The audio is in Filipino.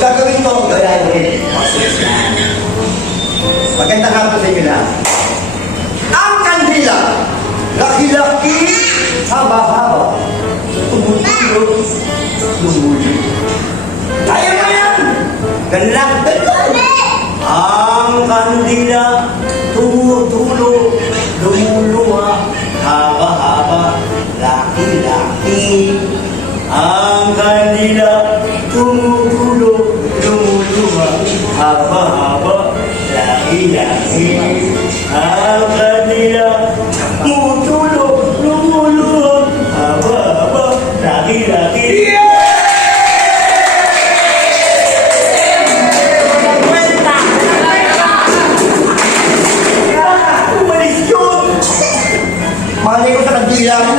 gagawin ko, gawin mo rin. Magandang hapon sa inyo lahat. Ang kandila, laki-laki, haba-haba, tumutulog, lumulo. Kaya mo yan! Ganlang, ang kandila, tumutulog, lumuluha, haba-haba, laki-laki. Ang kandila, tumutulog, lumuluha, haba-haba, laki-laki. Ang kandila, tumutulog, lumuluha, haba-haba, laki-laki. Umalis yun! Malay ko sa kandila mo.